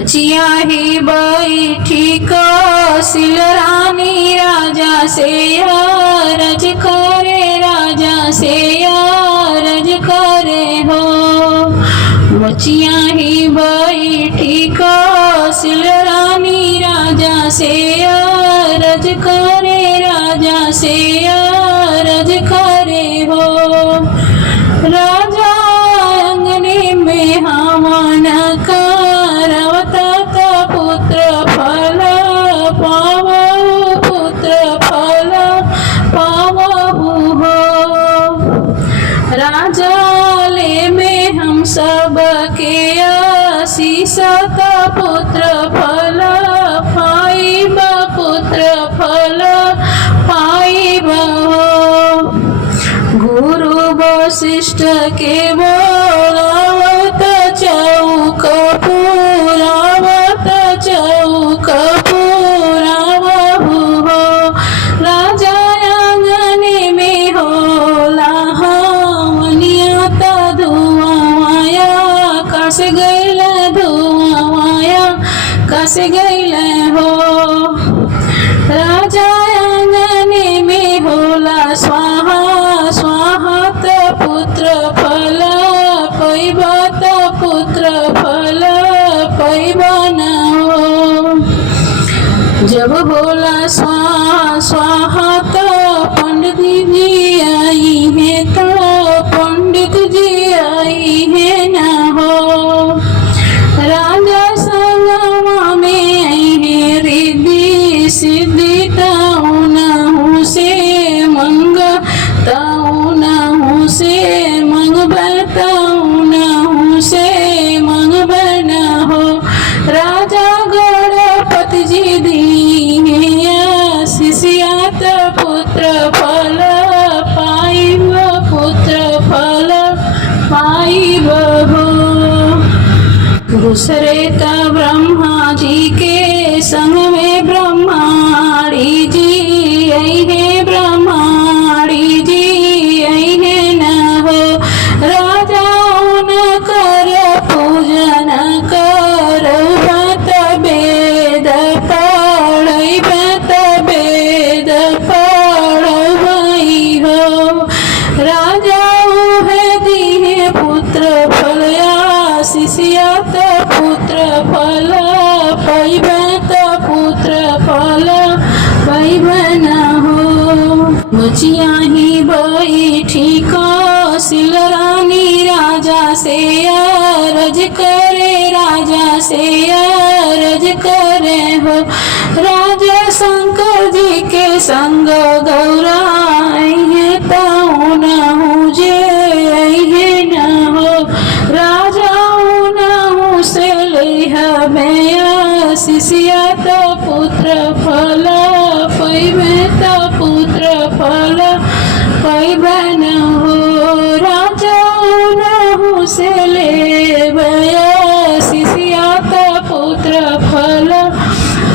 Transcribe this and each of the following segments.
जिया ही बैठी कौशल रानी राजा से अरज करे, राजा से अरज करे हो। बचिया ही बैठी कौशल रानी राजा से अरज करे, राजा से अरज करे हो। राजा अंगने में हवन करवत पुत्र फल पावहु, पुत्र फल पावहु हो। राजा ले में हम सब के आशीष पुत्र फल पाइब, पुत्र फल पाइब हो। गुरु वशिष्ठ के बोलावत चौक पुरावत, चौक पुरावहु हो। राजा आंगने में होला हवनिया त धुआं कस गइल, धुआं कस गइल हो। राजा आंगने में होला स्वाहा स्वाहा त पुत्र फल पैब, त पुत्र फल पैब न हो। जब बोला स्वाहा स्वाहा त पंडित जी आई है, तो पंडित जी आई है न हो। राजा संगमा में आई है रिद्धि सिद्धि ताऊ से मंग, ताऊ से मंग ताऊ से मंग बना हो। राजा गणपति जी दी शिष्यात पुत्र फल पाइब, पुत्र फल पाइब हो। दूसरे त ब्रह्मा जी के संग में ब्रह्माणी जी आई है, ब्रह्माणी जी आई है न हो। राजा उन कर पूजन करबत वेद पढ़बत, वेद पढ़बई हो। राजा उहे दिहे पुत्र फल शिष्यात पुत्र फल पैबत, पुत्र फल पैब न हो। बचिया ही बैठी कौशल रानी राजा से अरज करे, राजा से अरज करे हो। राजा शंकर जी के संग गौराई है, ताऊ न जे आई है न हो। राजा से लिह शिष्यात पुत्र फल पैबत, पुत्र फल पैब न हो। राजा उनहु से लेब शिष्यात पुत्र फल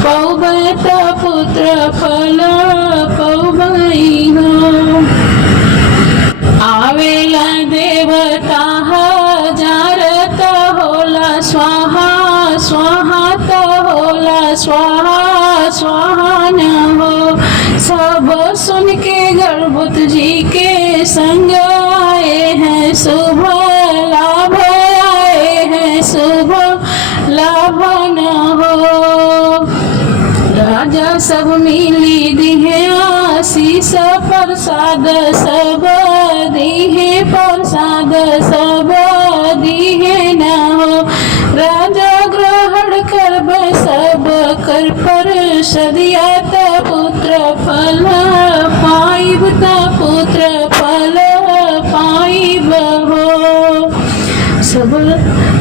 पौबत, पुत्र फल पौबई हो। आवेला देवता हजारत होला स्वाहा स्वाहा त होला स्वाहा स्वाहा न हो। सब सुन के गर्भुत जी के संग आए हैं, शुभ लाभ आए हैं, शुभ लाभ न हो। राजा सब मिली दिहे आशीष प्रसाद, सब दिहे प्रसाद, सब दिहे न हो। राजा ग्रहण करब सब कर परषदियात पुत्र फल पाइब, त पुत्र फल पाइब हो। सब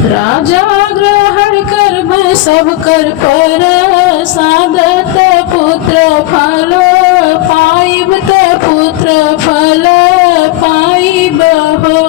राजा ग्रहण करब सब कर परसादत पुत्र फल पाइब, त पुत्र फल पाइब हो।